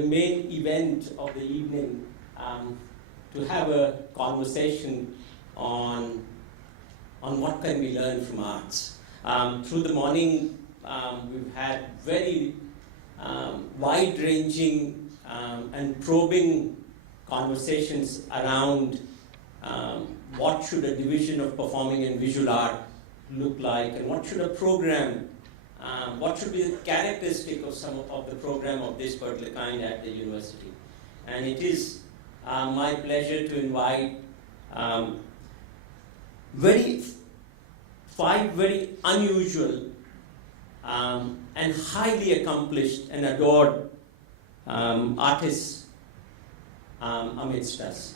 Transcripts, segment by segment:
the main event of the evening to have a conversation on what can we learn from arts. Through the morning, we've had very wide-ranging and probing conversations around what should a division of performing and visual art look like, and what should a program, what should be the characteristic of some of the program of this particular kind at the university. And it is my pleasure to invite five very unusual and highly accomplished and adored artists amidst us.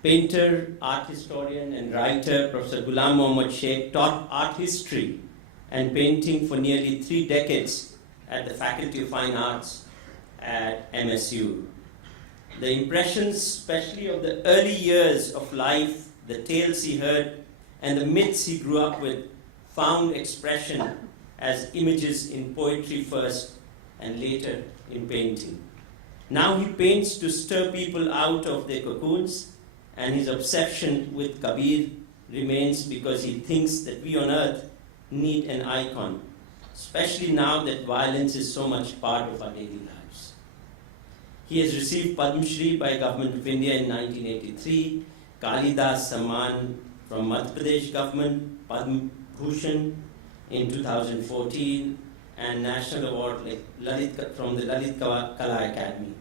Painter, art historian, and writer Professor Gulam Mohammed Sheikh taught art history and painting for nearly 3 decades at the Faculty of Fine Arts at MSU. The impressions, especially of the early years of life, the tales he heard, and the myths he grew up with, found expression as images in poetry first and later in painting. Now he paints to stir people out of their cocoons, and his obsession with Kabir remains because he thinks that we on earth need an icon, especially now that violence is so much part of our daily lives. He has received Padma Shri by Government of India in 1983, Kalidas Samman from Madhya Pradesh government, Padma Bhushan in 2014, and National Award from the Lalit Kala Academy.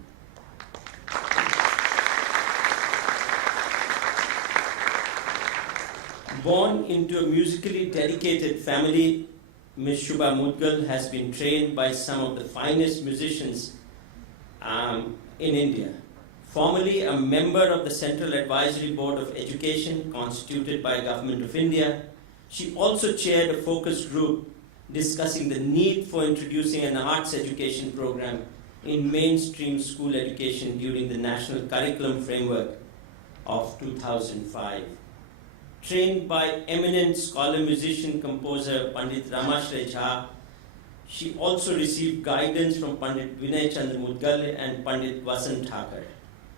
Born into a musically dedicated family, Ms. Shubha Mudgal has been trained by some of the finest musicians in India. Formerly a member of the Central Advisory Board of Education constituted by Government of India, she also chaired a focus group discussing the need for introducing an arts education program in mainstream school education during the National Curriculum Framework of 2005. Trained by eminent scholar, musician, composer Pandit Ramashray Jha, she also received guidance from Pandit Vinay Chandra Mudgal and Pandit Vasant Thakur.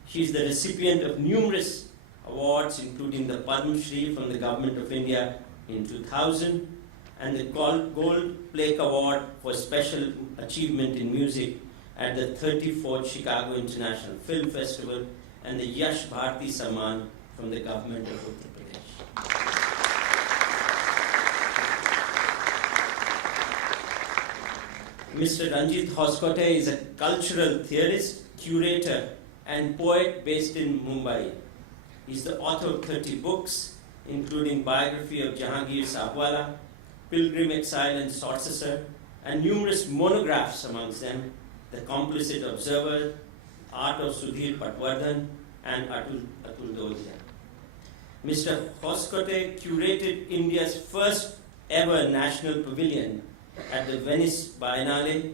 She is the recipient of numerous awards, including the Padma Shri from the Government of India in 2000 and the Gold Plaque Award for Special Achievement in Music at the 34th Chicago International Film Festival and the Yash Bharati Samman from the Government of Uttar Pradesh. Mr. Ranjit Hoskote is a cultural theorist, curator, and poet based in Mumbai. He's the author of 30 books, including biography of Jahangir Sahwala, Pilgrim, Exile, and Sorcerer, and numerous monographs amongst them, The Complicit Observer, Art of Sudhir Patwardhan, and Atul Dodia. Mr. Hoskote curated India's first ever national pavilion at the Venice Biennale,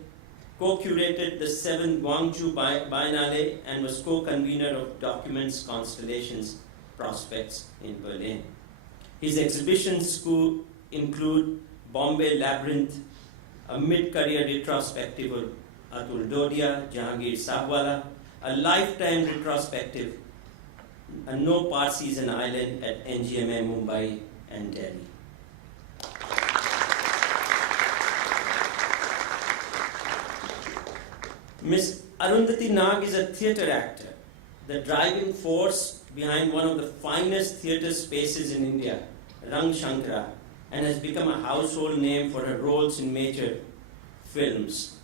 co-curated the 7th Guangzhou Biennale, and was co-convener of Documents, Constellations, Prospects in Berlin. His exhibitions include Bombay Labyrinth, a mid-career retrospective of Atul Dodia, Jahangir Sahwala, a lifetime retrospective, and No Parsi is an Island at NGMA Mumbai and Delhi. Ms. Arundhati Nag is a theatre actor, the driving force behind one of the finest theatre spaces in India, Rang Shankara, and has become a household name for her roles in major films.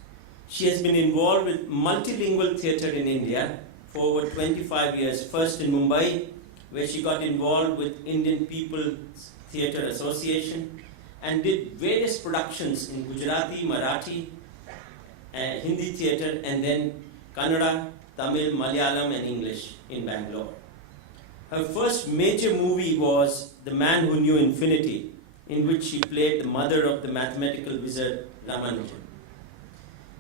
She has been involved with multilingual theatre in India for over 25 years, first in Mumbai, where she got involved with Indian People's Theatre Association and did various productions in Gujarati, Marathi, Hindi theatre, and then Kannada, Tamil, Malayalam, and English in Bangalore. Her first major movie was The Man Who Knew Infinity, in which she played the mother of the mathematical wizard Ramanujan.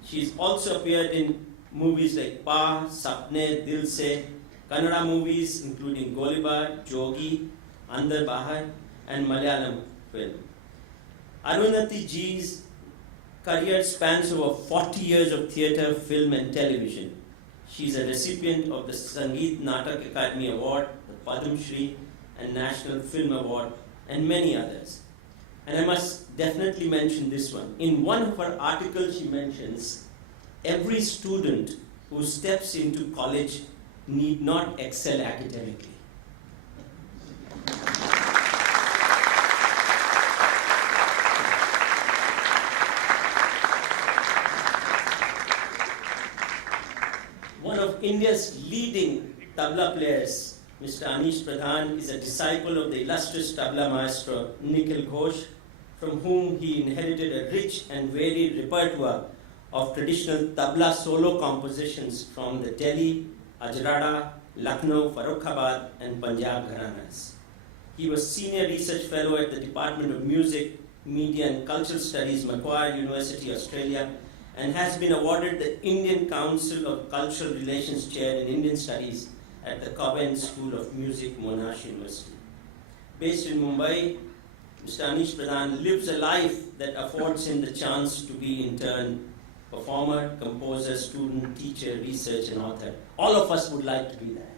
She's also appeared in movies like Pa, Sapne, Dil Se, Kannada movies including Golibar, Jogi, Andar Bahar, and Malayalam film. Arundhati Ji's career spans over 40 years of theatre, film and television. She is a recipient of the Sangeet Natak Academy Award, the Padma Shri and National Film Award, and many others. And I must definitely mention this one. In one of her articles, she mentions every student who steps into college need not excel academically. One of India's leading tabla players, Mr. Aneesh Pradhan, is a disciple of the illustrious tabla maestro Nikhil Ghosh, from whom he inherited a rich and varied repertoire of traditional tabla solo compositions from the Delhi, Ajrada, Lucknow, Farrukhabad and Punjab gharanas. He was Senior Research Fellow at the Department of Music, Media and Cultural Studies, Macquarie University, Australia, and has been awarded the Indian Council of Cultural Relations Chair in Indian Studies at the Coven School of Music, Monash University. Based in Mumbai, Mr. Aneesh Pradhan lives a life that affords him the chance to be in turn performer, composer, student, teacher, research and author. All of us would like to be that.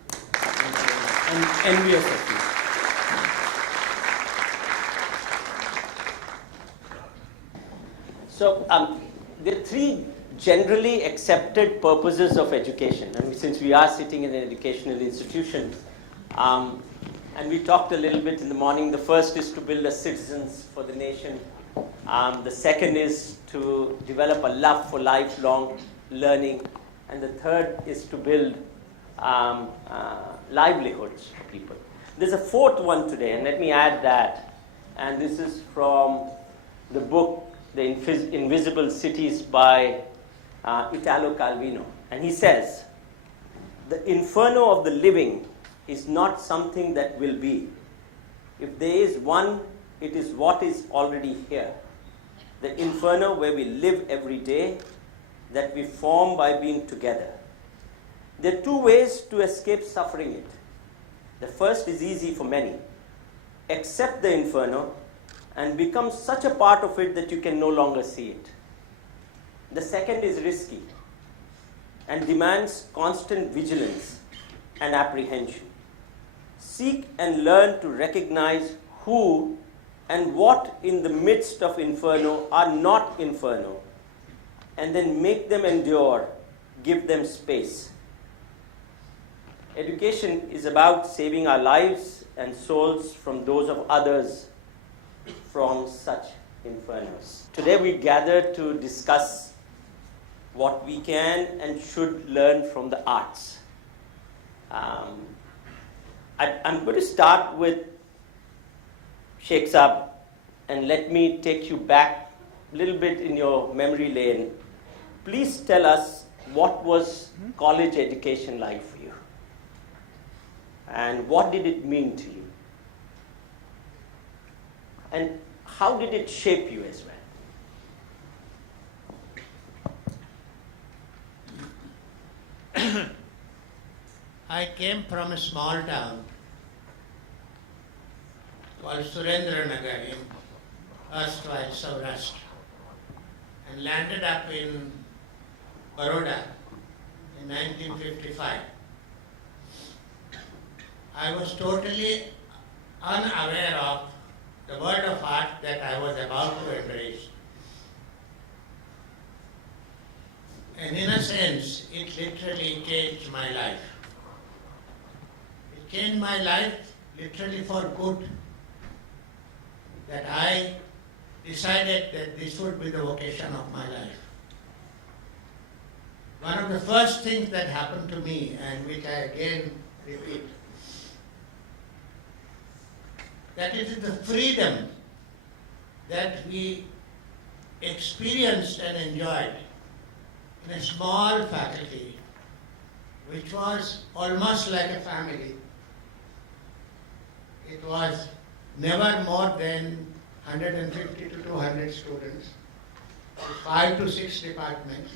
And envious of you. So, there are three generally accepted purposes of education. I mean, since we are sitting in an educational institution, and we talked a little bit in the morning. The first is to build as citizens for the nation. The second is to develop a love for lifelong learning. And the third is to build livelihoods for people. There's a fourth one today, and let me add that. And this is from the book, The Invisible Cities by Italo Calvino. And he says, the inferno of the living is not something that will be. If there is one, it is what is already here. The inferno where we live every day, that we form by being together. There are two ways to escape suffering it. The first is easy for many. Accept the inferno and become such a part of it that you can no longer see it. The second is risky and demands constant vigilance and apprehension. Seek and learn to recognize who and what in the midst of inferno are not inferno, and then make them endure, give them space. Education is about saving our lives and souls from those of others from such infernos. Today we gather to discuss what we can and should learn from the arts. I'm going to start with Sheikh Saab, and let me take you back a little bit in your memory lane. Please tell us, what was college education like for you? And what did it mean to you? And how did it shape you as well? I came from a small town called Surendra Nagar in erstwhile Saurashtra, and landed up in Baroda in 1955. I was totally unaware of the world of art that I was about to embrace. And in a sense, it literally changed my life. It changed my life literally for good. That I decided that this would be the vocation of my life. One of the first things that happened to me, and which I again repeat, that it is the freedom that we experienced and enjoyed in a small faculty, which was almost like a family. It was never more than 150 to 200 students, 5 to 6 departments,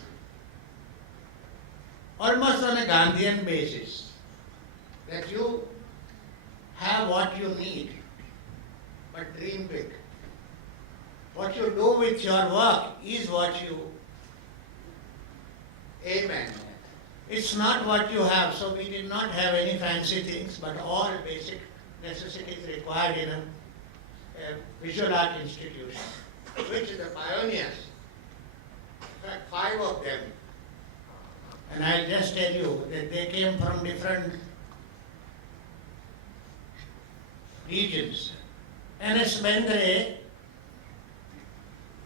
almost on a Gandhian basis, that you have what you need, but dream big. what you do with your work is what you aim at. It's not what you have. So we did not have any fancy things, but all basic necessities required in a visual art institution, which the pioneers, in fact 5 of them, and I'll just tell you that they came from different regions. Aneesh Pradhan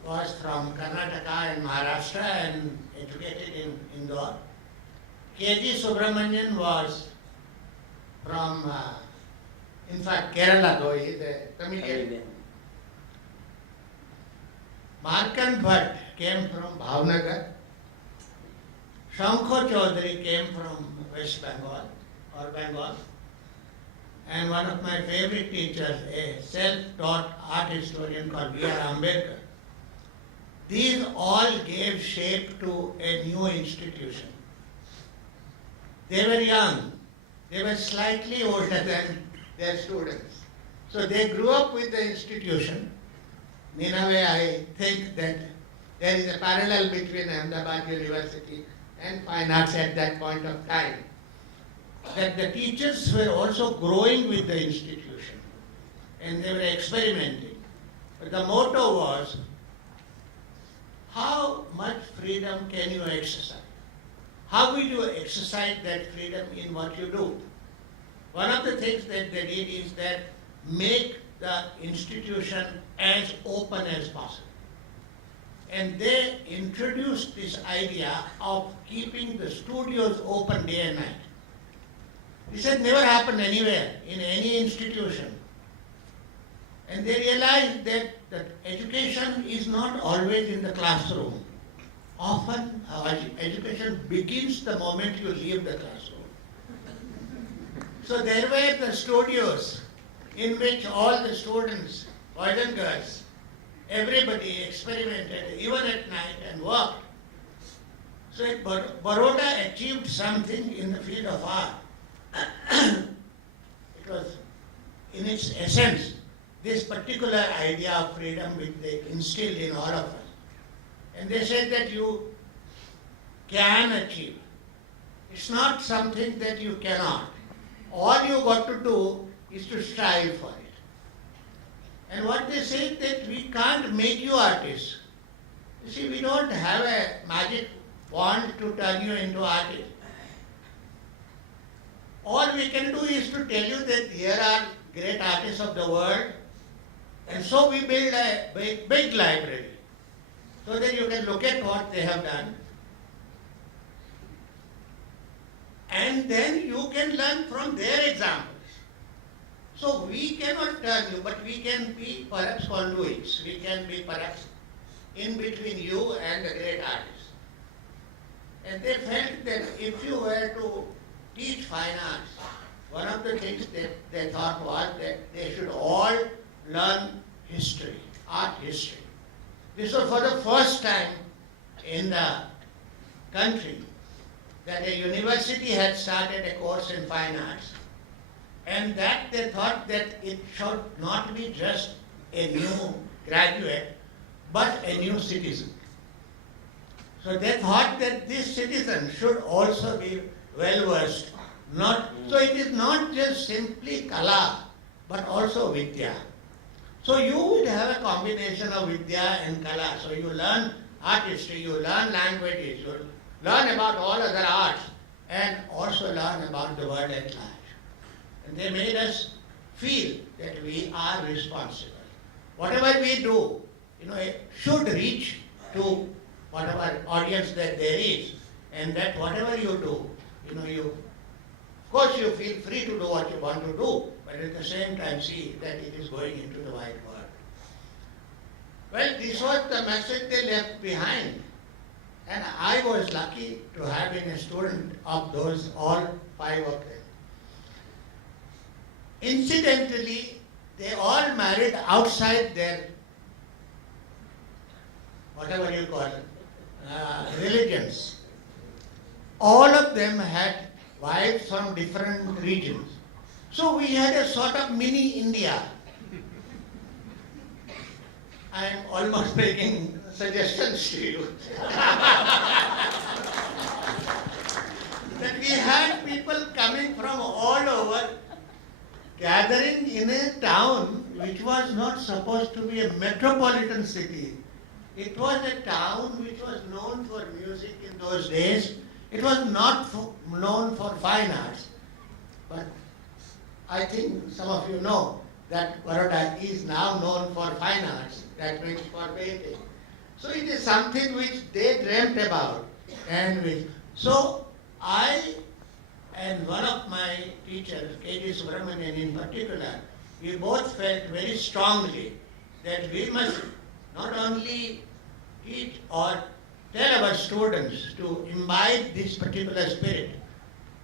was from Karnataka and Maharashtra and educated in Indore. K.G. Subramanian was from, in fact, Kerala, though he is a Tamilian. Markan Bhatt came from Bhavnagar. Shankho Chaudhary came from West Bengal or Bengal. And one of my favorite teachers, a self-taught art historian called V.R. Ambedkar. These all gave shape to a new institution. They were young. They were slightly older than their students. So they grew up with the institution. In a way, I think that there is a parallel between Ahmedabad University and Fine Arts at that point of time. That the teachers were also growing with the institution and they were experimenting. But the motto was, how much freedom can you exercise? How will you exercise that freedom in what you do? One of the things that they did is that make the institution as open as possible. And they introduced this idea of keeping the studios open day and night. This had never happened anywhere, in any institution. And they realized that education is not always in the classroom. Often education begins the moment you leave the classroom. So there were the studios in which all the students, boys and girls, everybody experimented even at night and worked. So Baroda achieved something in the field of art. Because in its essence, this particular idea of freedom which they instilled in all of us. And they said that you can achieve. It's not something that you cannot. All you got to do is to strive for it. And what they say that we can't make you artists. You see, we don't have a magic wand to turn you into artists. All we can do is to tell you that here are great artists of the world, and so we build a big library so that you can look at what they have done, and then you can learn from their examples. So we cannot turn you, but we can be perhaps conduits. We can be perhaps in between you and the great artists. And they felt that if you were to teach fine arts, one of the things that they thought was that they should all learn history, art history. This was for the first time in the country that a university had started a course in fine arts, and that they thought that it should not be just a new graduate, but a new citizen. So they thought that this citizen should also be well versed. So it is not just simply kala, but also vidya. So you would have a combination of vidya and kala. So you learn art history, you learn languages, you learn about all other arts, and also learn about the world at large. And they made us feel that we are responsible. Whatever we do, it should reach to whatever audience that there is, and that whatever you do, of course you feel free to do what you want to do, but at the same time see that it is going into the wide world. Well, this was the message they left behind. And I was lucky to have been a student of those, all 5 of them. Incidentally, they all married outside their, whatever you call it, religions. All of them had wives from different regions. So we had a sort of mini India. I am almost making suggestions to you. That we had people coming from all over, gathering in a town which was not supposed to be a metropolitan city. It was a town which was known for music in those days. It was not known for fine arts. But I think some of you know that Baroda is now known for fine arts, that means for painting. So it is something which they dreamt about. So I and one of my teachers, K.G. Subramanian in particular, we both felt very strongly that we must not only teach or tell our students to imbibe this particular spirit,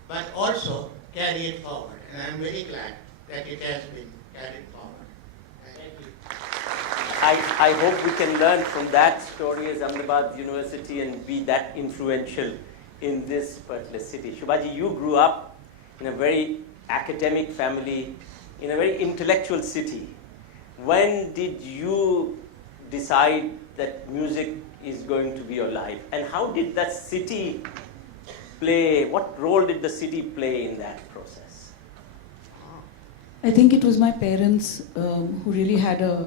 but also carry it forward. And I am very glad that it has been carried forward. Thank you. I hope we can learn from that story as Ahmedabad University and be that influential in this particular city. Shubhaji, you grew up in a very academic family, in a very intellectual city. When did you decide that music is going to be your life? And how did that city play, what role did the city play in that process? I think it was my parents who really had a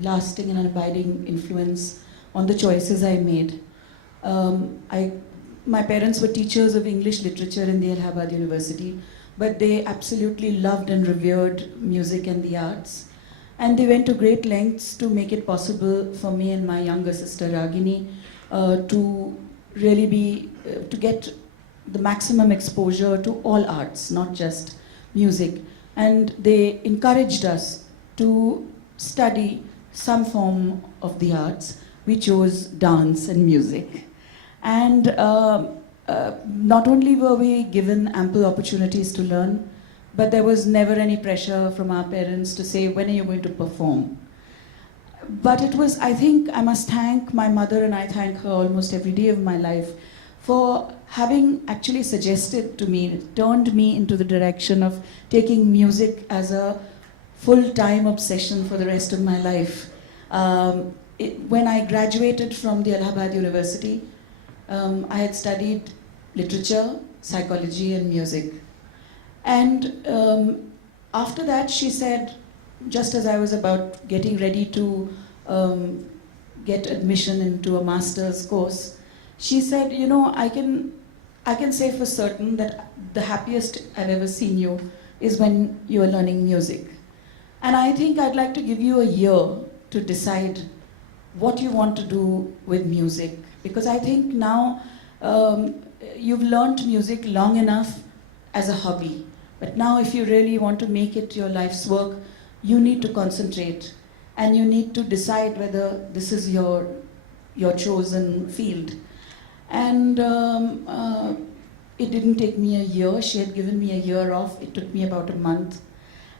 lasting and abiding influence on the choices I made. My parents were teachers of English literature in the Allahabad University, but they absolutely loved and revered music and the arts. And they went to great lengths to make it possible for me and my younger sister Ragini to really to get the maximum exposure to all arts, not just music. And they encouraged us to study some form of the arts. We chose dance and music. And not only were we given ample opportunities to learn, but there was never any pressure from our parents to say, when are you going to perform? But it was, I think I must thank my mother, and I thank her almost every day of my life, for having actually suggested to me, turned me into the direction of taking music as a full-time obsession for the rest of my life. When I graduated from the Allahabad University, I had studied literature, psychology, and music. And after that, she said, just as I was about getting ready to get admission into a master's course, she said, you know, I can say for certain that the happiest I've ever seen you is when you are learning music. And I think I'd like to give you a year to decide what you want to do with music. Because I think now you've learned music long enough as a hobby. But now if you really want to make it your life's work, you need to concentrate. And you need to decide whether this is your chosen field. And it didn't take me a year. She had given me a year off. It took me about a month.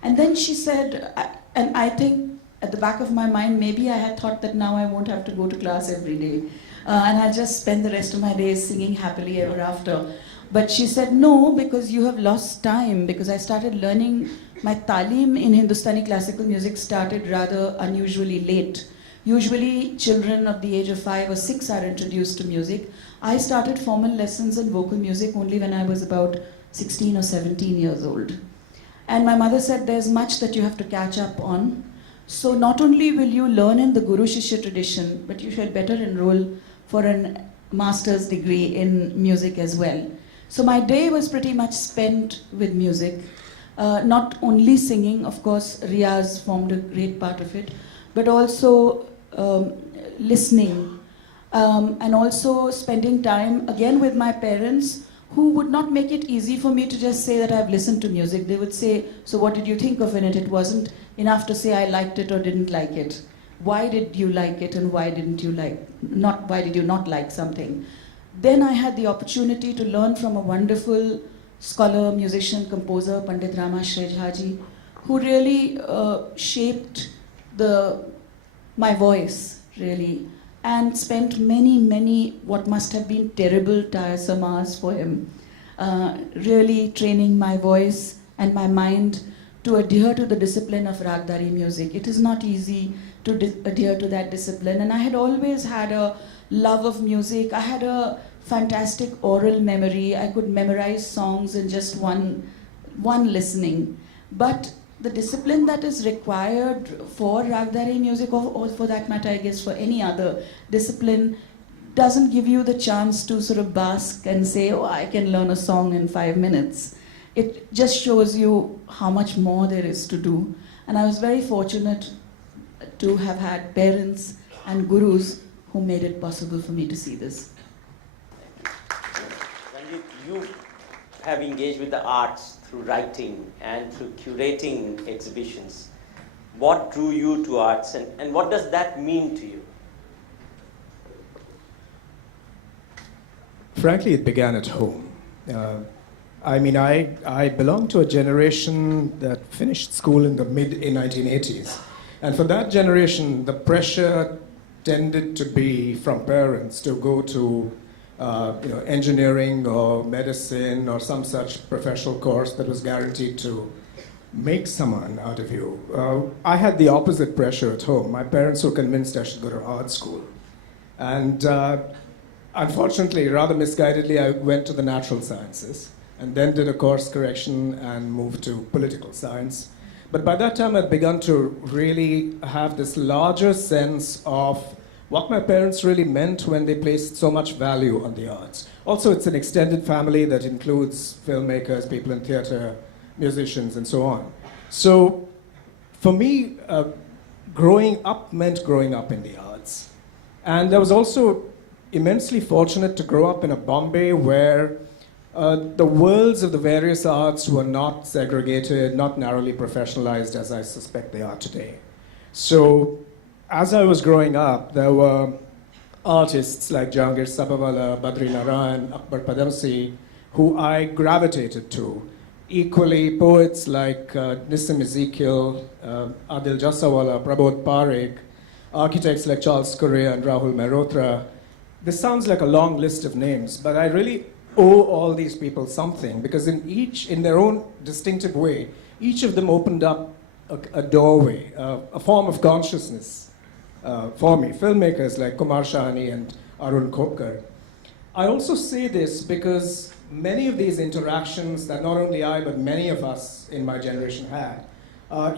And then she said, and I think at the back of my mind, maybe I had thought that now I won't have to go to class every day. And I'll just spend the rest of my days singing happily ever after. But she said, no, because you have lost time. Because I started learning, my talim in Hindustani classical music started rather unusually late. Usually children of the age of 5 or 6 are introduced to music. I started formal lessons in vocal music only when I was about 16 or 17 years old. And my mother said, there's much that you have to catch up on. So not only will you learn in the Guru Shishya tradition, but you should better enroll for a master's degree in music as well. So my day was pretty much spent with music. Not only singing, of course, Riyaz formed a great part of it, but also listening. And also spending time, again, with my parents, who would not make it easy for me to just say that I've listened to music. They would say, so what did you think of it? It wasn't enough to say I liked it or didn't like it. Why did you like it and why didn't you why did you not like something? Then I had the opportunity to learn from a wonderful scholar, musician, composer, Pandit Ramashrey Jhaji, who really shaped my voice, really, and spent many, what must have been terrible, tiresome hours for him, really training my voice and my mind to adhere to the discipline of Ragdari music. It is not easy to adhere to that discipline. And I had always had a love of music. I had a fantastic oral memory. I could memorize songs in just one listening. But the discipline that is required for Ragdari music, or for that matter, I guess, for any other discipline, doesn't give you the chance to sort of bask and say, oh, I can learn a song in 5 minutes. It just shows you how much more there is to do. And I was very fortunate to have had parents and gurus who made it possible for me to see this. Ranjit, you have engaged with the arts through writing and through curating exhibitions. What drew you to arts, and what does that mean to you? Frankly, it began at home. I belong to a generation that finished school in the mid-1980s. And for that generation, the pressure tended to be from parents to go to engineering or medicine or some such professional course that was guaranteed to make someone out of you. I had the opposite pressure at home. My parents were convinced I should go to art school. And unfortunately, rather misguidedly, I went to the natural sciences and then did a course correction and moved to political science. But by that time, I'd begun to really have this larger sense of what my parents really meant when they placed so much value on the arts. Also, it's an extended family that includes filmmakers, people in theater, musicians, and so on. So for me, growing up meant growing up in the arts. And I was also immensely fortunate to grow up in a Bombay where the worlds of the various arts were not segregated, not narrowly professionalized as I suspect they are today. So as I was growing up, there were artists like Jahangir Sabawala, Badri Narayan, Akbar Padamsi, who I gravitated to. Equally, poets like Nissim Ezekiel, Adil Jasawala, Prabodh Parekh, architects like Charles Correa and Rahul Mehrotra. This sounds like a long list of names, but I really owe all these people something, because in their own distinctive way, each of them opened up a doorway, a form of consciousness for me. Filmmakers like Kumar Shahani and Arun Khopkar. I also say this because many of these interactions that not only I, but many of us in my generation had,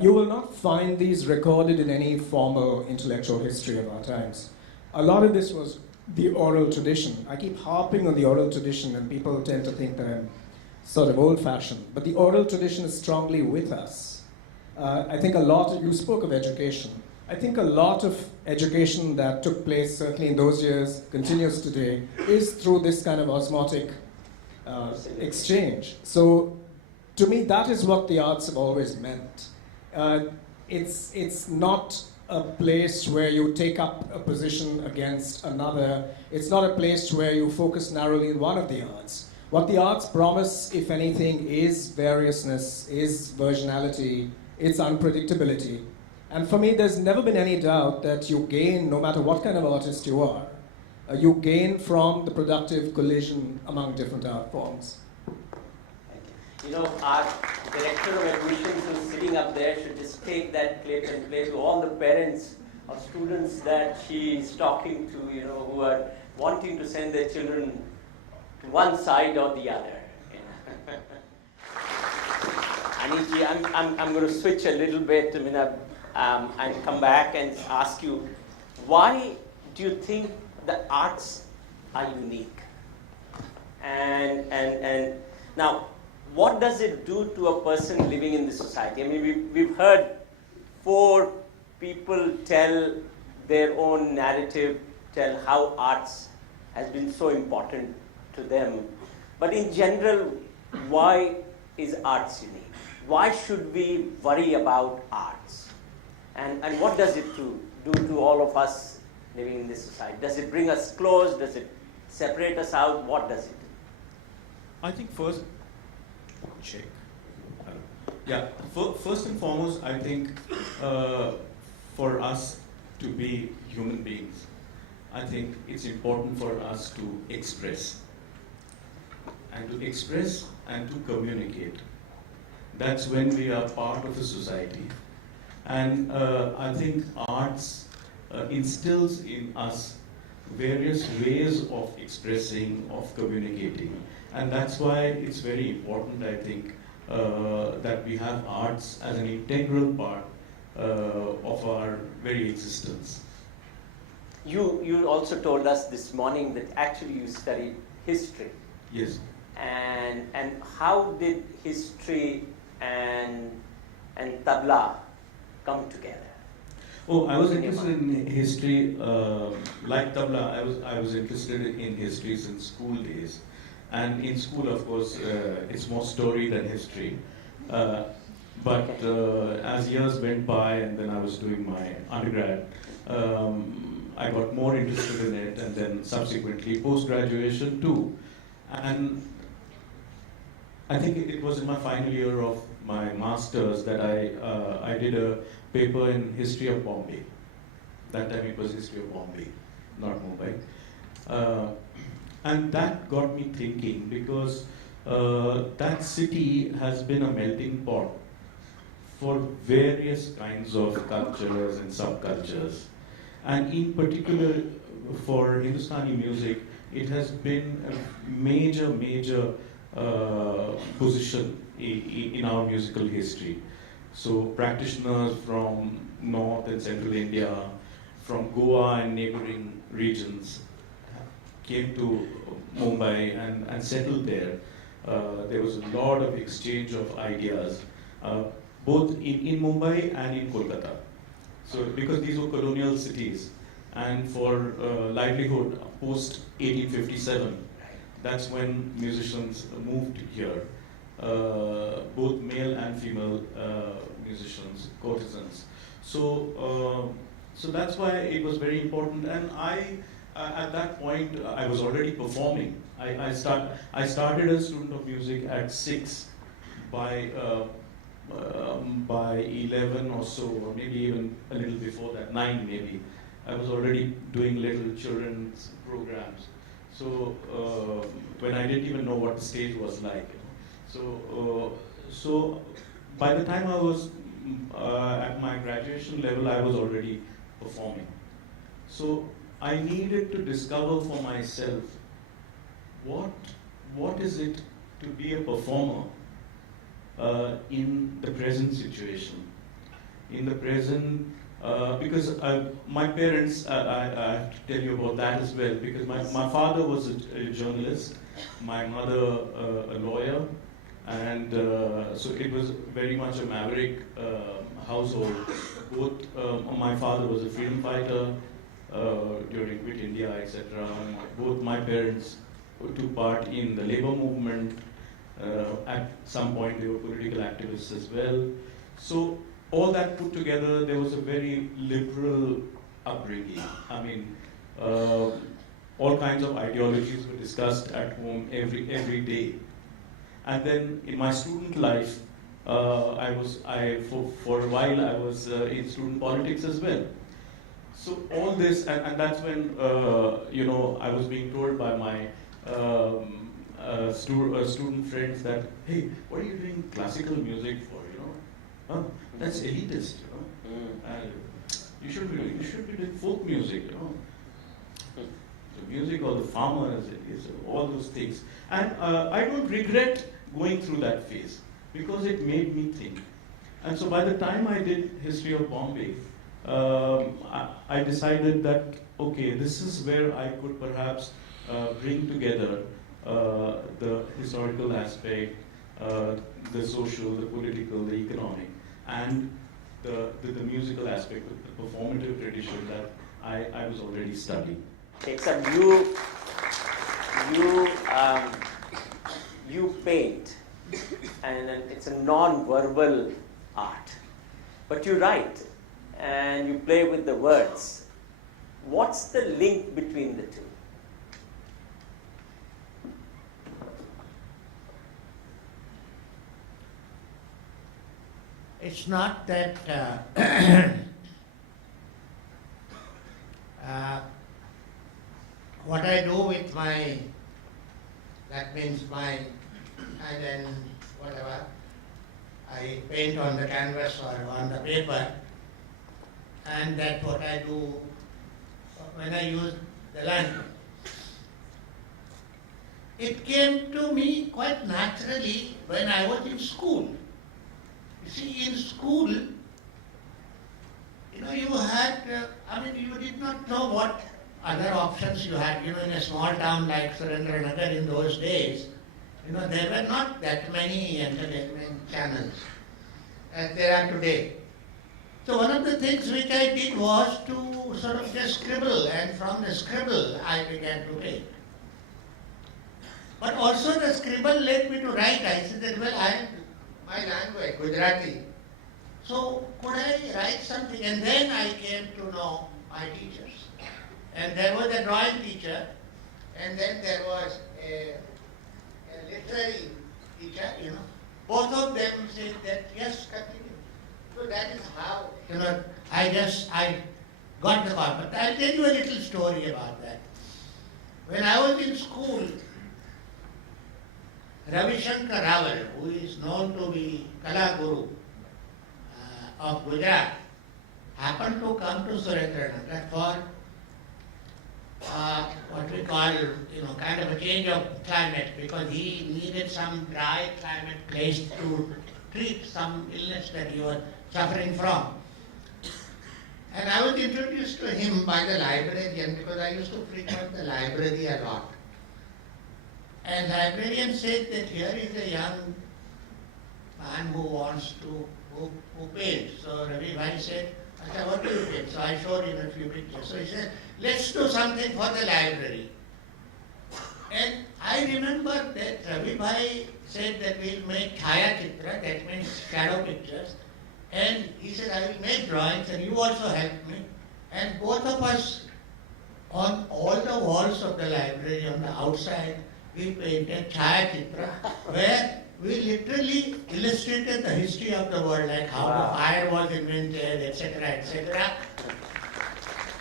you will not find these recorded in any formal intellectual history of our times. A lot of this was the oral tradition. I keep harping on the oral tradition, and people tend to think that I'm sort of old-fashioned. But the oral tradition is strongly with us. I think you spoke of education. I think a lot of education that took place, certainly in those years, continues today, is through this kind of osmotic exchange. So, to me, that is what the arts have always meant. It's not a place where you take up a position against another. It's not a place where you focus narrowly on one of the arts. What the arts promise, if anything, is variousness, is versionality, it's unpredictability. And for me, there's never been any doubt that you gain, no matter what kind of artist you are, you gain from the productive collision among different art forms. You know, our director of admissions who's sitting up there should just take that clip and play to all the parents of students that she's talking to, who are wanting to send their children to one side or the other. Aneesh, I'm going to switch a little bit, and come back and ask you, why do you think the arts are unique? And now, what does it do to a person living in this society? I mean, we've heard 4 people tell their own narrative, tell how arts has been so important to them. But in general, why is arts unique? Why should we worry about arts? And what does it do to all of us living in this society? Does it bring us close? Does it separate us out? What does it do? I think first and foremost, I think for us to be human beings, I think it's important for us to express and to communicate. That's when we are part of a society. And I think arts instills in us various ways of expressing, of communicating. And that's why it's very important, I think, that we have arts as an integral part of our very existence. You also told us this morning that actually you studied history. Yes. And how did history and tabla come together? Oh, I was interested in history, like tabla. I was interested in history since school days, and in school, of course, it's more story than history. But as years went by, and then I was doing my undergrad, I got more interested in it, and then subsequently post-graduation too. And I think it was in my final year of my master's that I did a paper in history of Bombay. That time it was history of Bombay, not Mumbai. And that got me thinking, because that city has been a melting pot for various kinds of cultures and subcultures. And in particular, for Hindustani music, it has been a major position in our musical history. So practitioners from North and Central India, from Goa and neighboring regions, came to Mumbai and settled there. There was a lot of exchange of ideas, both in Mumbai and in Kolkata. So because these were colonial cities, and for livelihood post 1857, that's when musicians moved here, both male and female musicians, courtesans. So that's why it was very important. And at that point, I was already performing. I started as a student of music at 6. By 11 or so, or maybe even a little before that, 9 maybe, I was already doing little children's programs. So when I didn't even know what the stage was like. So by the time I was at my graduation level, I was already performing. So I needed to discover for myself what is it to be a performer in the present situation. In the present, because my parents, I have to tell you about that as well, because my father was a journalist, my mother a lawyer, and so it was very much a maverick household. Both, my father was a freedom fighter during Quit India, etc. Both my parents took part in the labor movement. At some point they were political activists as well. So all that put together, there was a very liberal upbringing. I mean, all kinds of ideologies were discussed at home every day. And then in my student life, for a while I was in student politics as well. So all this, and that's when I was being told by my student friends that, hey, what are you doing classical music for? That's elitist. You should be doing folk music. The music of the farmers, all those things. And I don't regret going through that phase because it made me think. And so by the time I did History of Bombay, I decided that, okay, this is where I could perhaps bring together the historical aspect, the social, the political, the economic, and the musical aspect, the performative tradition that I was already studying. Except you paint, and it's a non-verbal art, but you write and you play with the words. What's the link between the two? It's not that what I do with my, that means my, and then whatever, I paint on the canvas or on the paper, and that's what I do when I use the language. It came to me quite naturally when I was in school. You see, in school, you had, you did not know what other options you had. In a small town like Surendranagar in those days, there were not that many entertainment channels as there are today. So one of the things which I did was to sort of just scribble, and from the scribble I began to paint. But also the scribble led me to write. I said that, well, my language, Gujarati. So could I write something? And then I came to know my teachers. And there was a drawing teacher, and then there was a literary teacher, Both of them said that, yes, continue. So that is how, I got the part. But I'll tell you a little story about that. When I was in school, Ravi Shankar Rawal, who is known to be Kala Guru of Gujarat, happened to come to Surendranagar for what we call, kind of a change of climate, because he needed some dry climate place to treat some illness that he was suffering from. And I was introduced to him by the librarian, because I used to frequent the library a lot. And the librarian said that here is a young man who wants to, who paints. So Ravi Bhai said, "Acha, what do you paint?" So I showed him a few pictures. So he said, "Let's do something for the library." And I remember that Ravi Bhai said that we'll make Chaya Chitra, that means shadow pictures. And he said, "I will make drawings and you also help me." And both of us, on all the walls of the library, on the outside, we painted Chaya Chitra, where we literally illustrated the history of the world, like how the fire was invented, etc., etc.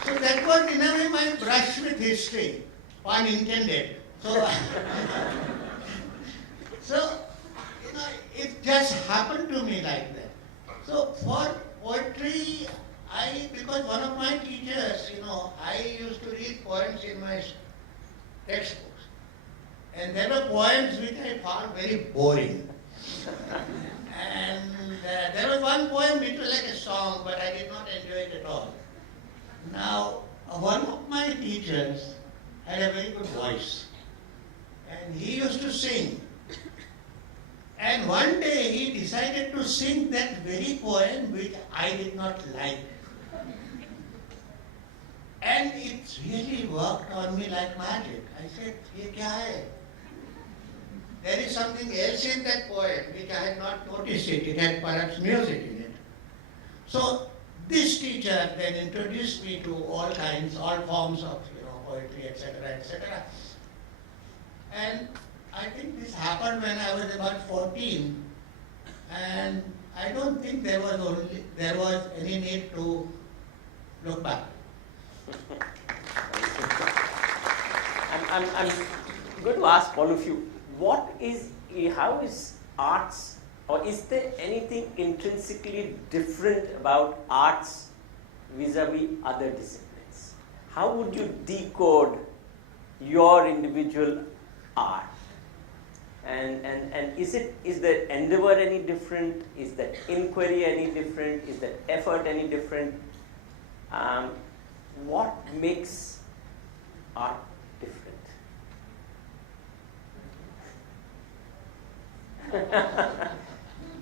So that was in a way my brush with history, pun intended. So, it just happened to me like that. So for poetry, because one of my teachers, I used to read poems in my textbooks. And there were poems which I found very boring. And there was one poem which was like a song, but I did not enjoy it at all. Now, one of my teachers had a very good voice. And he used to sing. And one day he decided to sing that very poem which I did not like. And it really worked on me like magic. I said, "Ye kya hai?" There is something else in that poem which I had not noticed it. It had perhaps music in it. So this teacher then introduced me to all forms of poetry, etc., etc. And I think this happened when I was about 14, and I don't think there was any need to look back. I'm going to ask all of you, how is arts, or is there anything intrinsically different about arts vis-a-vis other disciplines? How would you decode your individual art? And is the endeavor any different? Is that inquiry any different? Is that effort any different? What makes art different?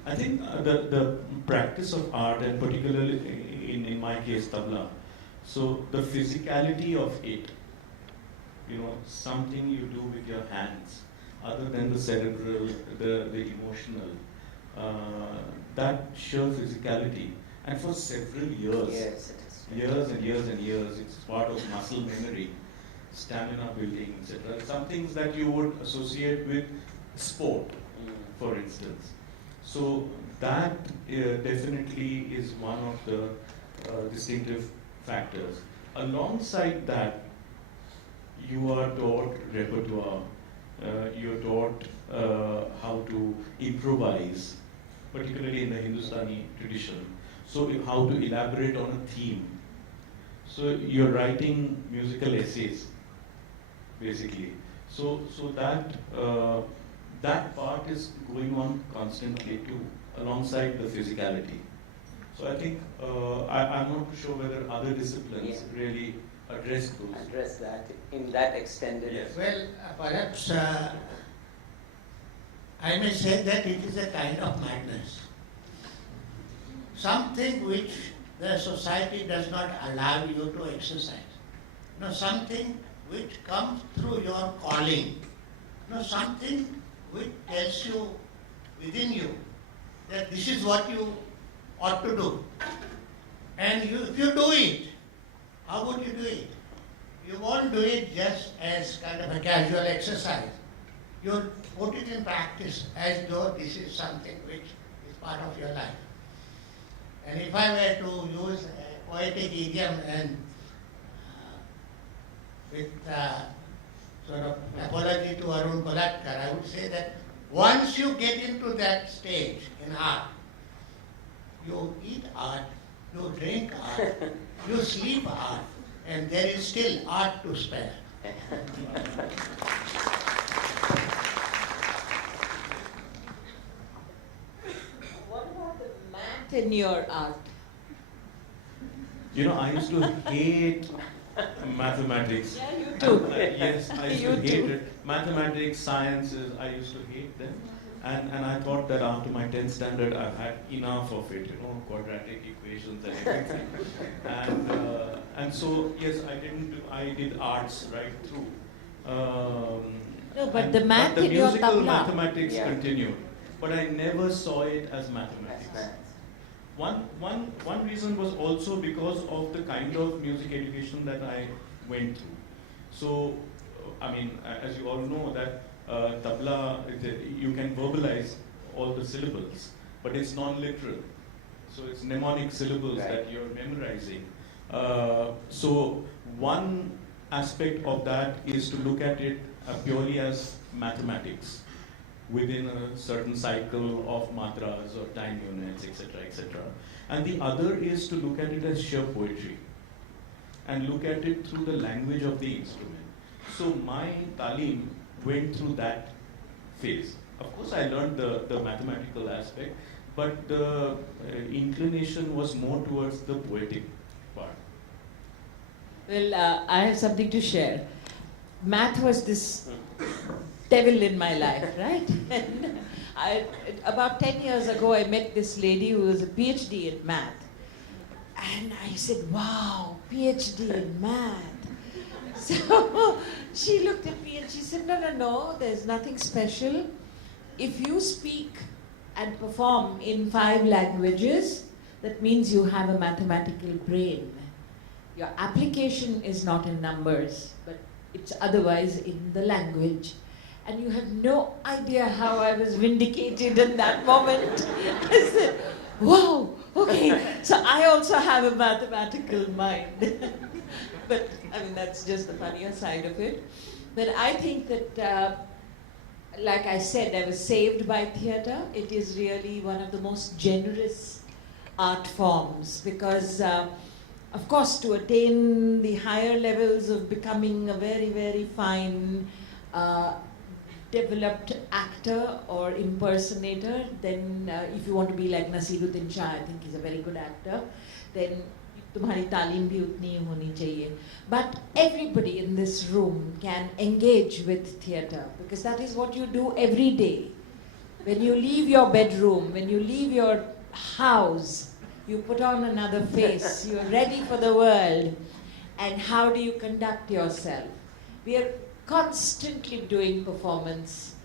I think the practice of art, and particularly in my case, tabla, so the physicality of it, something you do with your hands, other than the cerebral, the emotional, that shows physicality. And for several years, Yes, years and years and years, it's part of muscle memory, stamina building, etc. Some things that you would associate with sport, for instance. So that definitely is one of the distinctive factors. Alongside that, you are taught repertoire, you're taught how to improvise, particularly in the Hindustani tradition. So how to elaborate on a theme. So you're writing musical essays, basically. So that part is going on constantly too, alongside the physicality. So I think I'm not sure whether other disciplines really address those. Address that in that extended. Yes. Well, perhaps I may say that it is a kind of madness. Something which the society does not allow you to exercise. Something which comes through your calling. Something which tells you within you that this is what you ought to do. And if you do it, how would you do it? You won't do it just as kind of a casual exercise. You'll put it in practice as though this is something which is part of your life. And if I were to use a poetic idiom and with sort of apology to Arun Kolatkar, I would say that once you get into that stage in art, you eat art, you drink art, you sleep art, and there is still art to spare. What about the math in your art? I used to hate mathematics. Yeah, you too. Yes, I used You to hate too. it. Mathematics, sciences, I used to hate them. And I thought that after my 10th standard, I've had enough of it, quadratic equations and everything. And so, yes, I did arts right through. No, but the math but the in your musical tabla. mathematics Yeah. continued. But I never saw it as mathematics. One reason was also because of the kind of music education that I went through. So, as you all know, that tabla, you can verbalize all the syllables, but it's non-literal. So it's mnemonic syllables that you're memorizing. So one aspect of that is to look at it purely as mathematics within a certain cycle of matras or time units, etc., etc. And the other is to look at it as sheer poetry and look at it through the language of the instrument. So my talim went through that phase. Of course, I learned the mathematical aspect, but the inclination was more towards the poetic part. Well, I have something to share. Math was this devil in my life, right? And about 10 years ago, I met this lady who was a PhD in math. And I said, wow, PhD in math. So she looked at me and she said, no, there's nothing special. If you speak and perform in 5 languages, that means you have a mathematical brain. Your application is not in numbers, but it's otherwise in the language. And you have no idea how I was vindicated in that moment. I said, wow, okay, so I also have a mathematical mind. But, that's just the funnier side of it. But I think that, like I said, I was saved by theatre. It is really one of the most generous art forms because, of course, to attain the higher levels of becoming a very, very fine, developed actor or impersonator, then if you want to be like Nasiruddin Shah, I think he's a very good actor, then तुम्हारी तालीम भी उतनी ही होनी चाहिए. But everybody in this room can engage with theatre because that is what you do every day. When you leave your bedroom, when you leave your house, you put on another face, you're ready for the world. And how do you conduct yourself? We are constantly doing performance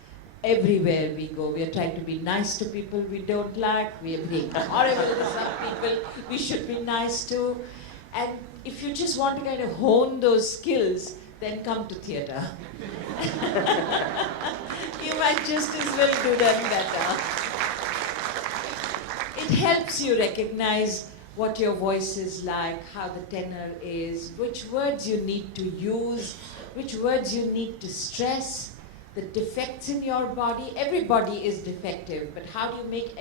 everywhere we go. We are trying to be nice to people we don't like. We are being horrible to some people we should be nice to. And if you just want to kind of hone those skills, then come to theatre. You might just as well do them better. It helps you recognize what your voice is like, how the tenor is, which words you need to use, which words you need to stress, the defects in your body. Everybody is defective, but how do you make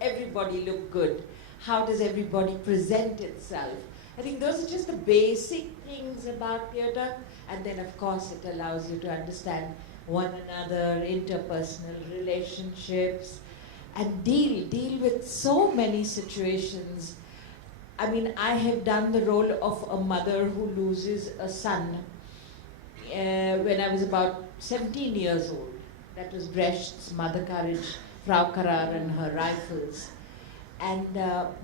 everybody look good? How does everybody present itself? I think those are just the basic things about theatre, and then of course it allows you to understand one another, interpersonal relationships, and deal with so many situations. I mean, I have done the role of a mother who loses a son when I was about 17 years old. That was Brecht's Mother Courage, Frau Karar and her rifles. And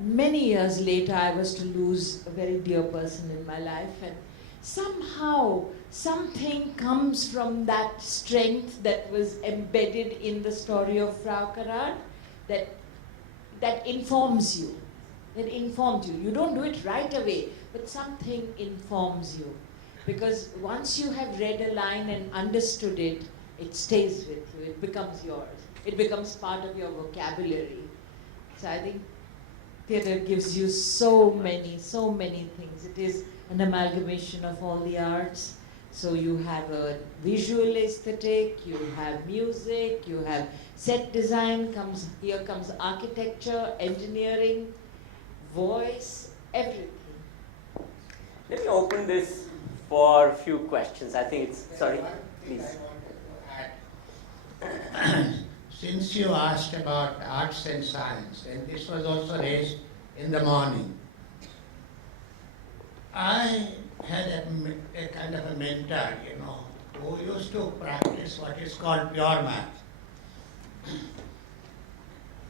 many years later, I was to lose a very dear person in my life. And somehow, something comes from that strength that was embedded in the story of Frau Karar that informs you. That informs you. You don't do it right away, but something informs you. Because once you have read a line and understood it, it stays with you. It becomes yours. It becomes part of your vocabulary. So I think theatre gives you so many things. It is an amalgamation of all the arts. So you have a visual aesthetic, you have music, you have set design, here comes architecture, engineering, voice, everything. Let me open this for a few questions. I think it's, sorry, please. I want to add. Since you asked about arts and science, and this was also raised in the morning, I had a kind of a mentor, who used to practice what is called pure math.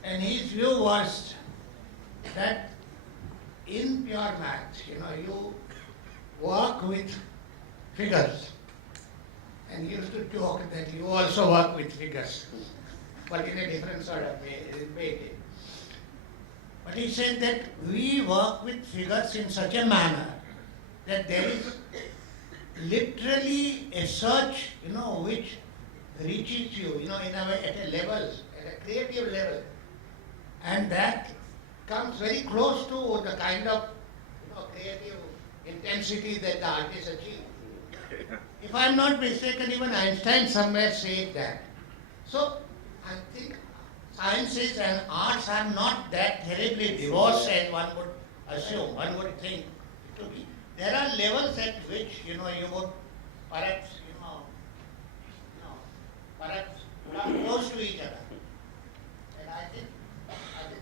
And his view was that in pure math, you work with figures. And he used to joke that you also work with figures, but in a different sort of way. But he said that we work with figures in such a manner that there is literally a search, which reaches you, in a way, at a level, at a creative level. And that comes very close to the kind of, creative intensity that the artist achieves. If I am not mistaken, even Einstein somewhere said that. So, I think sciences and arts are not that terribly divorced as one would assume, one would think it to be. There are levels at which, you would perhaps, perhaps come close to each other. And I think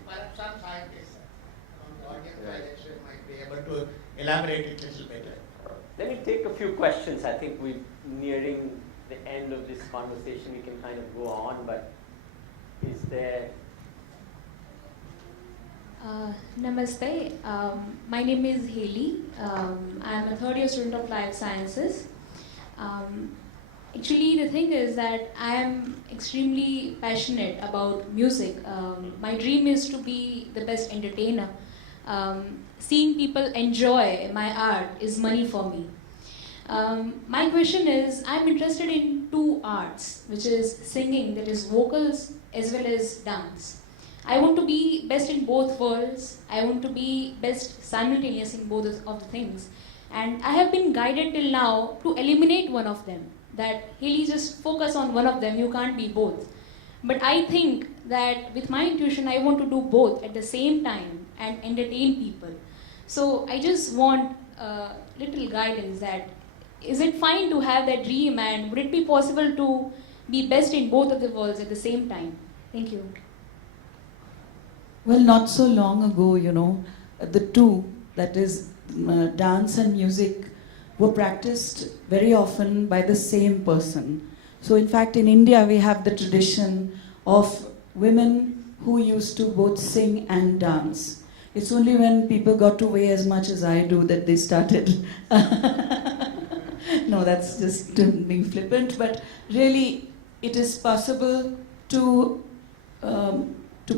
perhaps some scientists from the audience might be able to elaborate it a little better. Let me take a few questions. I think we're nearing the end of this conversation. We can kind of go on, but is there... Namaste. My name is Haley. I'm a third year student of Life Sciences. Actually, the thing is that I am extremely passionate about music. My dream is to be the best entertainer. Seeing people enjoy my art is money for me. My question is, I'm interested in two arts, which is singing, that is vocals, as well as dance. I want to be best in both worlds. I want to be best simultaneous in both of the things. And I have been guided till now to eliminate one of them. That Haley, just focus on one of them, you can't be both. But I think that with my intuition, I want to do both at the same time and entertain people. So I just want a little guidance that, is it fine to have that dream, and would it be possible to be best in both of the worlds at the same time? Thank you. Well, not so long ago, the two, that is dance and music, were practiced very often by the same person. So in fact, in India, we have the tradition of women who used to both sing and dance. It's only when people got to weigh as much as I do that they started. No, that's just being flippant, but really it is possible to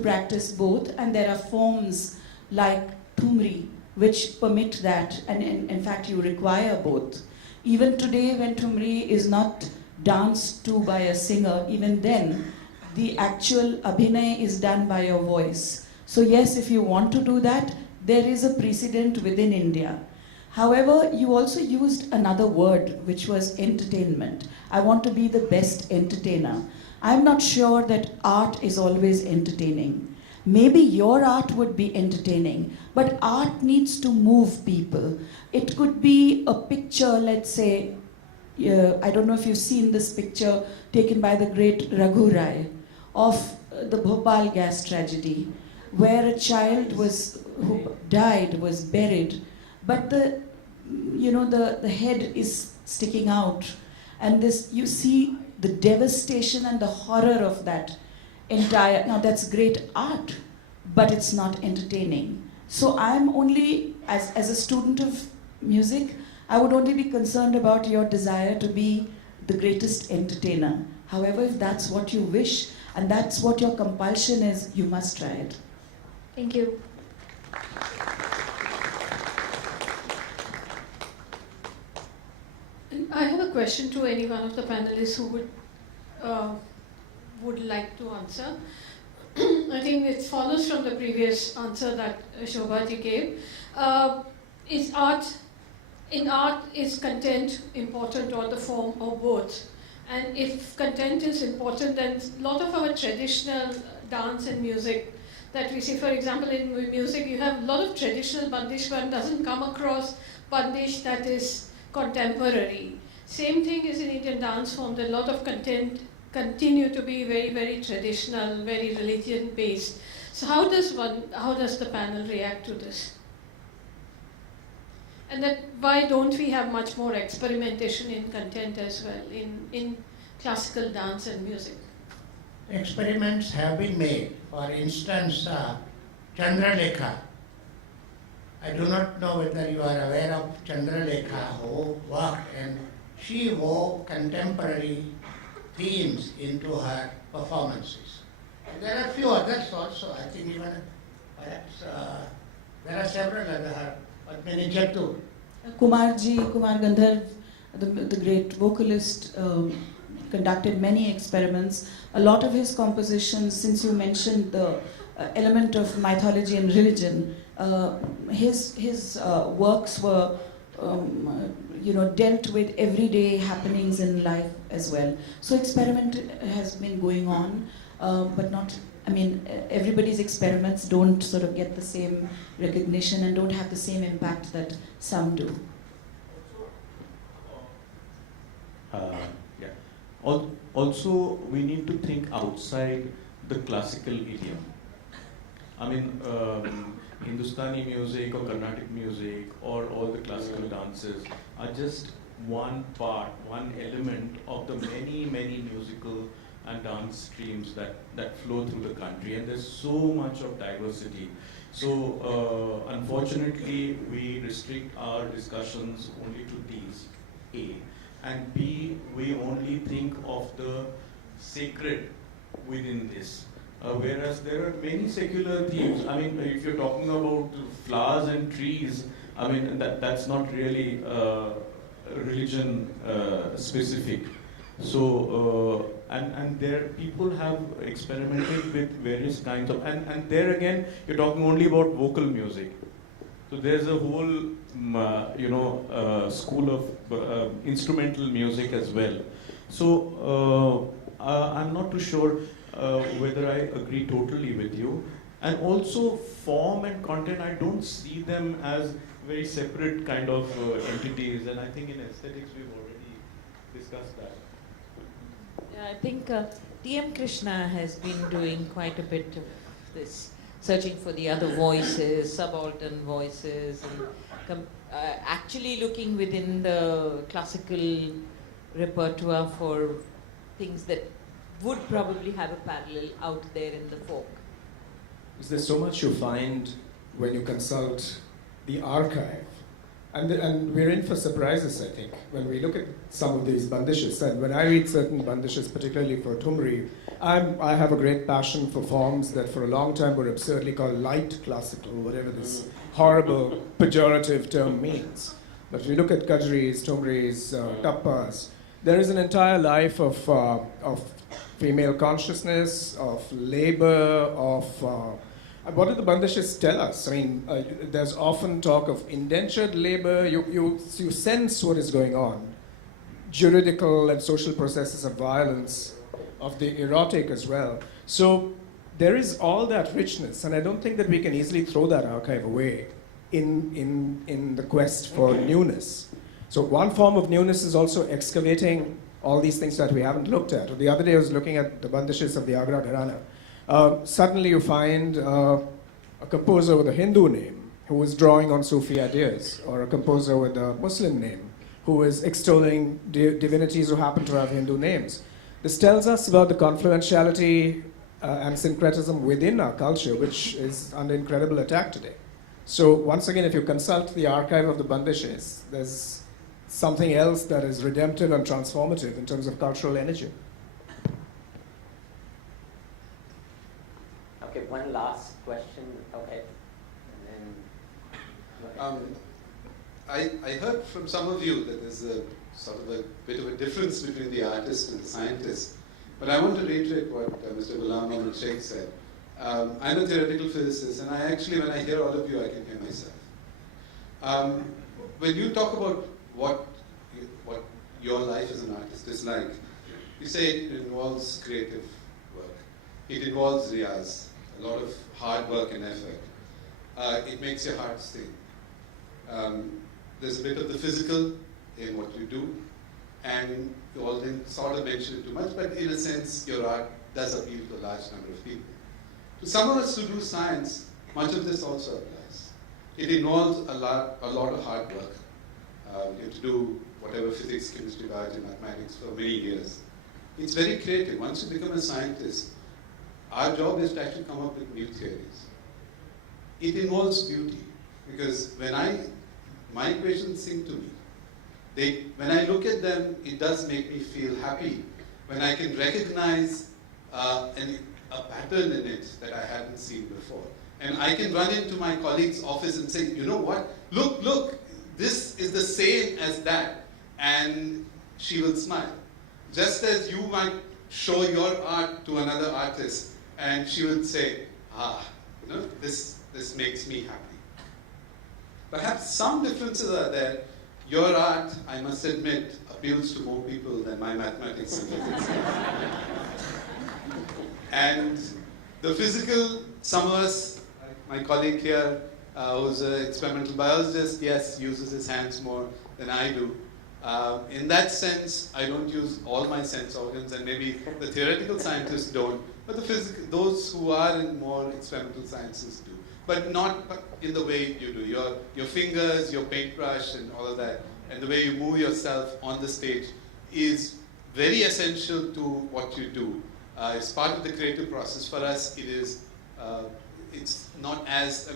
practice both, and there are forms like Thumri which permit that, and in fact you require both. Even today, when Thumri is not danced to by a singer, even then the actual abhinay is done by your voice. So yes, if you want to do that, there is a precedent within India. However, you also used another word, which was entertainment. I want to be the best entertainer. I'm not sure that art is always entertaining. Maybe your art would be entertaining, but art needs to move people. It could be a picture, let's say, I don't know if you've seen this picture taken by the great Raghu Rai of the Bhopal gas tragedy, where a child who died was buried, but the head is sticking out, and you see the devastation and the horror of that entire. Now that's great art, but it's not entertaining. So I'm only, as a student of music, I would only be concerned about your desire to be the greatest entertainer. However, if that's what you wish and that's what your compulsion is, you must try it. Thank you. I have a question to any one of the panelists who would like to answer. I think it follows from the previous answer that Shobha ji gave. In art, is content important or the form or both? And if content is important, then a lot of our traditional dance and music that we see, for example, in music, you have a lot of traditional bandish, but doesn't come across bandish that is contemporary. Same thing is in Indian dance form. A lot of content continue to be very, very traditional, very religion-based. So how does the panel react to this? And that why don't we have much more experimentation in content as well, in classical dance and music? Experiments have been made. For instance, Chandralekha. I do not know whether you are aware of Chandralekha, who worked, and she wove contemporary themes into her performances. And there are a few others also. I think even perhaps there are several other. Kumar Gandharv, the great vocalist, conducted many experiments. A lot of his compositions, since you mentioned the element of mythology and religion, his works were dealt with everyday happenings in life as well. So experiment has been going on, but not. Everybody's experiments don't sort of get the same recognition and don't have the same impact that some do. Also, we need to think outside the classical idiom. Hindustani music or Carnatic music or all the classical dances are just one part, one element of the many, many musical and dance streams that flow through the country, and there's so much of diversity. So unfortunately, we restrict our discussions only to these, A. And B, we only think of the sacred within this. Whereas there are many secular themes. If you're talking about flowers and trees, that's not really religion specific. So, and there people have experimented with various kinds of, and there again, you're talking only about vocal music. So there's a whole, school of instrumental music as well. So I'm not too sure whether I agree totally with you. And also form and content, I don't see them as very separate kind of entities. And I think in aesthetics we've already discussed that. Yeah, I think T.M. Krishna has been doing quite a bit of this, searching for the other voices, subaltern voices, and actually looking within the classical repertoire for things that would probably have a parallel out there in the folk. There's so much you find when you consult the archive. And we're in for surprises, I think, when we look at some of these bandishes. And when I read certain bandishes, particularly for Thumri, I have a great passion for forms that for a long time were absurdly called light classical, whatever this horrible pejorative term means. But if you look at Kajris, Thumris, Tappas, there is an entire life of female consciousness, of labor, of What do the bandishes tell us? I mean, there's often talk of indentured labor. You sense what is going on. Juridical and social processes of violence, of the erotic as well. So there is all that richness, and I don't think that we can easily throw that archive away in the quest for newness. So one form of newness is also excavating all these things that we haven't looked at. The other day I was looking at the bandishes of the Agra Gharana. Suddenly you find a composer with a Hindu name who was drawing on Sufi ideas, or a composer with a Muslim name who is extolling divinities who happen to have Hindu names. This tells us about the confluentiality and syncretism within our culture, which is under incredible attack today. So once again, if you consult the archive of the bandishes, there's something else that is redemptive and transformative in terms of cultural energy. Okay, one last question. Okay. And then, I heard from some of you that there's a sort of a bit of a difference between the artist and the scientist. But I want to reiterate what Mr. Gulam Mohammed Sheikh said. I'm a theoretical physicist, and I actually, when I hear all of you, I can hear myself. When you talk about what your life as an artist is like, you say it involves creative work. It involves riyaz, a lot of hard work and effort. It makes your heart sing. There's a bit of the physical in what you do, and you all didn't sort of mention it too much, but in a sense, your art does appeal to a large number of people. To some of us who do science, much of this also applies. It involves a lot of hard work. You have to do whatever physics, chemistry, biology, mathematics for many years. It's very creative. Once you become a scientist, our job is to actually come up with new theories. It involves beauty, because when my equations sing to me. When I look at them, it does make me feel happy. When I can recognize a pattern in it that I hadn't seen before. And I can run into my colleague's office and say, you know what? Look, this is the same as that. And she will smile. Just as you might show your art to another artist, and she will say, this makes me happy. Perhaps some differences are there. Your art, I must admit, appeals to more people than my mathematics and physics. And the physical, some of us, like my colleague here, who's an experimental biologist, yes, uses his hands more than I do. In that sense, I don't use all my sense organs, and maybe the theoretical scientists don't, but the physical, those who are in more experimental sciences do. But not in the way you do. Your fingers, your paintbrush, and all of that, and the way you move yourself on the stage is very essential to what you do. It's part of the creative process. For us, it is. It's not as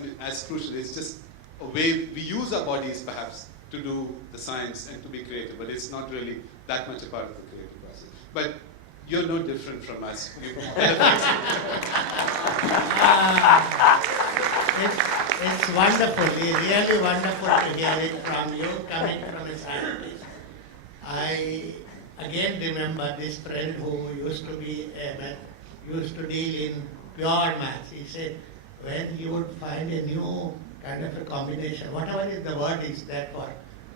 crucial. It's just a way we use our bodies, perhaps, to do the science and to be creative. But it's not really that much a part of the creative process. But you're no different from us. It's wonderful, really wonderful to hear it from you, coming from a scientist. I again remember this friend who used to deal in pure maths. He said, when you would find a new kind of a combination, whatever is the word is that for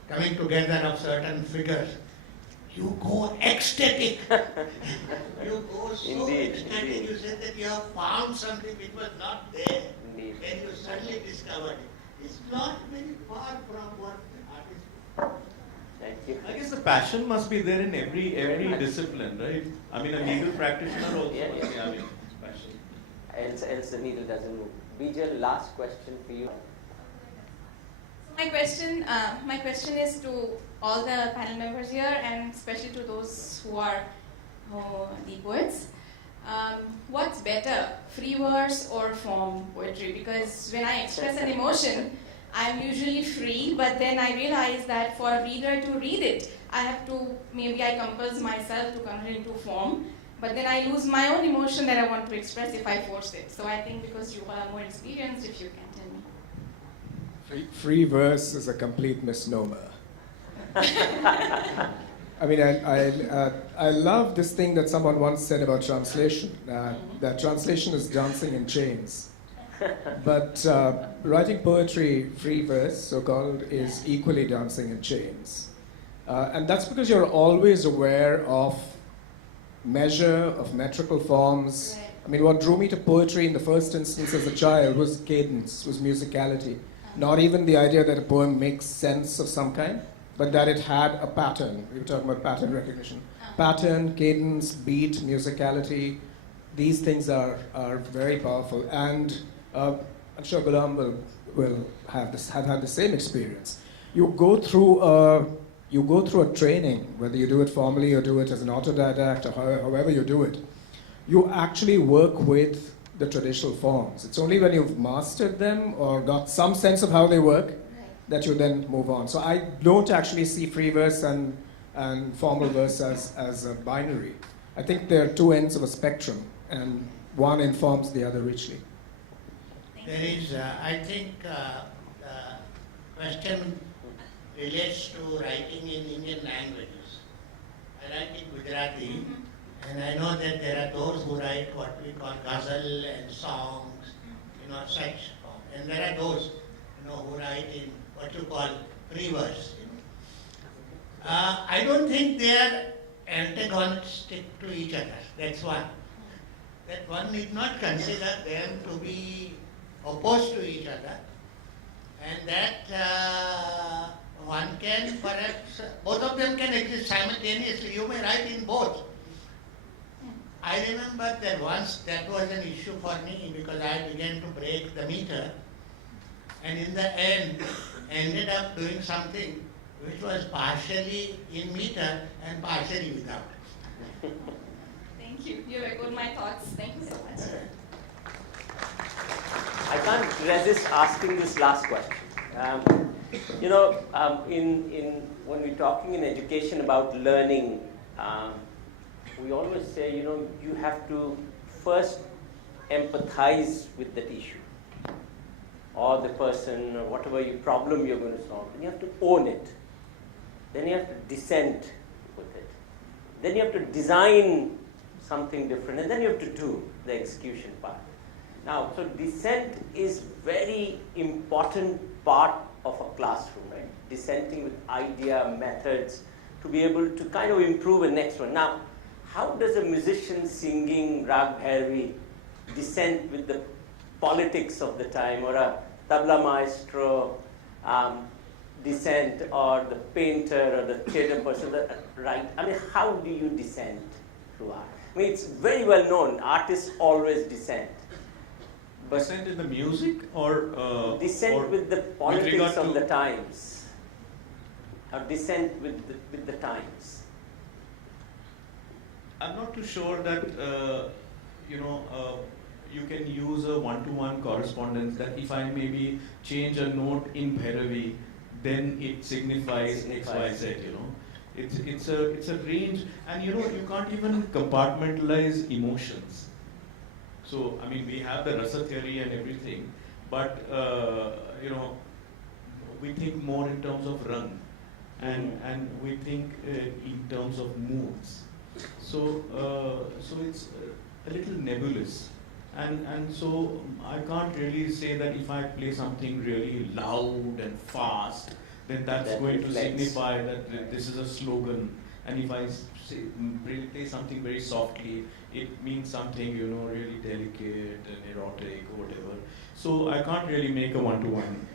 coming together of certain figures, you go ecstatic. You go so ecstatic. You said that you have found something which was not there. Then you suddenly discovered it. It's not very far from what the artist. thank you. I guess the passion must be there in every discipline, right? I mean, a legal practitioner also must be having passion. Else the needle doesn't move. Bijal, last question for you. My question is to all the panel members here, and especially to those who are the poets. What's better, free verse or form poetry? Because when I express an emotion, I'm usually free, but then I realize that for a reader to read it, maybe I compels myself to convert it into form, but then I lose my own emotion that I want to express if I force it. So I think because you are more experienced, if you can tell me. Free verse is a complete misnomer. I mean, I love this thing that someone once said about translation, that translation is dancing in chains. But writing poetry, free verse, so-called, is equally dancing in chains. And that's because you're always aware of measure, of metrical forms. Right. I mean, what drew me to poetry in the first instance as a child was cadence, was musicality. Not even the idea that a poem makes sense of some kind, but that it had a pattern. We were talking about pattern recognition. Pattern, cadence, beat, musicality, these things are very powerful. And I'm sure Gulam will have had the same experience. You go through a training, whether you do it formally or do it as an autodidact or however you do it. You actually work with the traditional forms. It's only when you've mastered them or got some sense of how they work that you then move on. So I don't actually see free verse and formal verse as a binary. I think they're two ends of a spectrum, and one informs the other richly. There is, I think, the question relates to writing in Indian languages. I write in Gujarati, and I know that there are those who write what we call ghazal and songs, such. And there are those, who write in what you call free verse. I don't think they are antagonistic to each other. That's one. That one need not consider them to be opposed to each other, and that one can perhaps, both of them can exist simultaneously. You may write in both. I remember that once that was an issue for me because I began to break the meter, and in the end ended up doing something which was partially in meter and partially without. Thank you. You echoed my thoughts. Thank you so much. I can't resist asking this last question. When we're talking in education about learning, we always say, you have to first empathize with that issue or the person or whatever problem you're going to solve. And you have to own it. Then you have to dissent with it. Then you have to design something different, and then you have to do the execution part. Now, so dissent is very important part of a classroom, right? Dissenting with idea, methods, to be able to kind of improve the next one. Now, how does a musician singing Rag Bhairavi dissent with the politics of the time, or a tabla maestro dissent, or the painter or the theatre person, right? I mean, how do you dissent through art? I mean, it's very well known, artists always dissent. But dissent in the music or dissent with the politics of the times, or dissent with the times. I'm not too sure that you can use a one-to-one correspondence, that if I maybe change a note in Bhairavi, then it signifies X, Y, Z, It's a range, and you can't even compartmentalize emotions. So, I mean, we have the rasa theory and everything, but, we think more in terms of rang, and we think in terms of moods. So it's a little nebulous. And so I can't really say that if I play something really loud and fast, then that's going to signify that this is a slogan. And if I play something very softly, it means something, really delicate and erotic or whatever. So I can't really make a one-to-one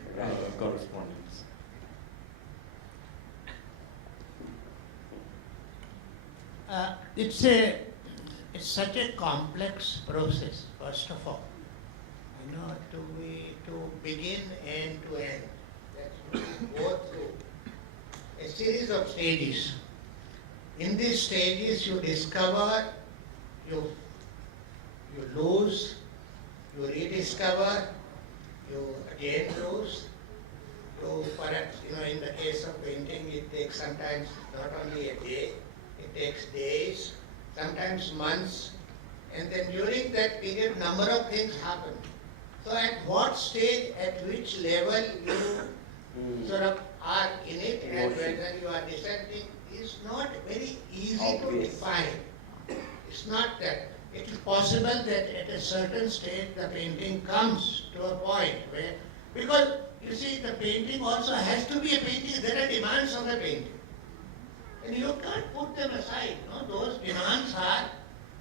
correspondence. It's such a complex process, first of all. To begin end to end, that you go through a series of stages. In these stages, you discover, you lose, you rediscover, you again lose. You perhaps, in the case of painting, it takes sometimes not only a day, it takes days, sometimes months, and then during that period, number of things happen. So at what stage, at which level you sort of are in it, and whether you are dissenting is not very easy to define. It's not that. It is possible that at a certain stage the painting comes to a point where, because you see, the painting also has to be a painting. There are demands of a painting. And you can't put them aside. No? Those demands are,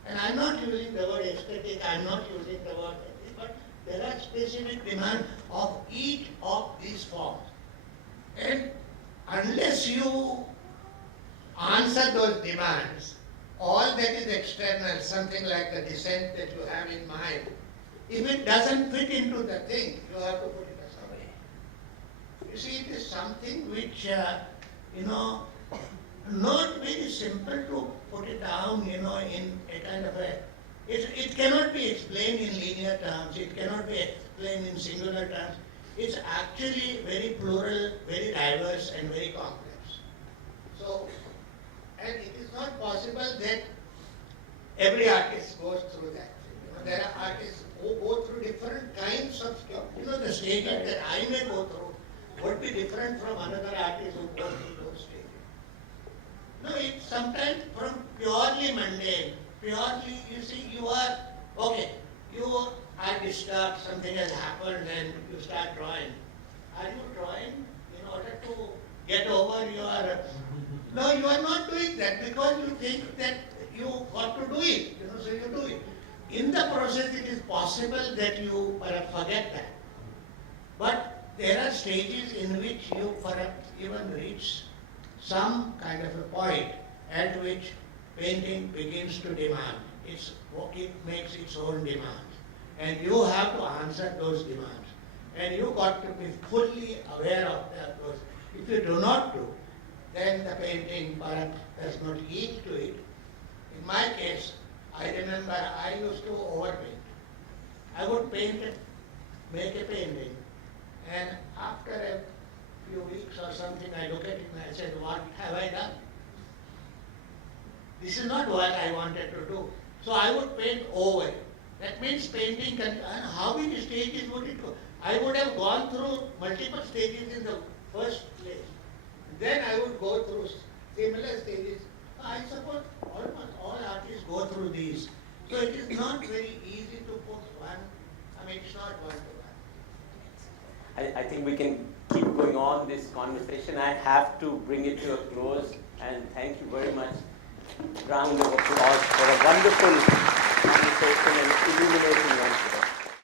and I'm not using the word aesthetic, I'm not using the word aesthetic, but there are specific demands of each of these forms. And unless you answer those demands, all that is external, something like the descent that you have in mind, if it doesn't fit into the thing, you have to put it aside. You see, it is something which, not very simple to put it down, in a kind of a, it cannot be explained in linear terms, it cannot be explained in singular terms. It's actually very plural, very diverse, and very complex. So, and it is not possible that every artist goes through that. There are artists who go through different kinds of stuff. The stages that I may go through would be different from another artist who goes through those stages. No, it's sometimes from purely mundane, purely, you see, you are disturbed, something has happened, and you start drawing. Are you drawing in order to get over your... No, you are not doing that because you think that you got to do it, so you do it. In the process, it is possible that you perhaps forget that. But there are stages in which you perhaps even reach some kind of a point at which painting begins to demand. It makes its own demands. And you have to answer those demands. And you got to be fully aware of those. If you do not do, then the painting perhaps does not yield to it. In my case, I remember I used to overpaint. I would make a painting, and after a few weeks or something, I look at it and I said, what have I done? This is not what I wanted to do. So I would paint over it. That means painting, and how many stages would it go? I would have gone through multiple stages in the first place. Then I would go through similar stages. I suppose almost all artists go through these. So it is not very easy to put one, it's not one to one. I think we can keep going on this conversation. I have to bring it to a close, and thank you very much. Round of applause for a wonderful conversation and illuminating one.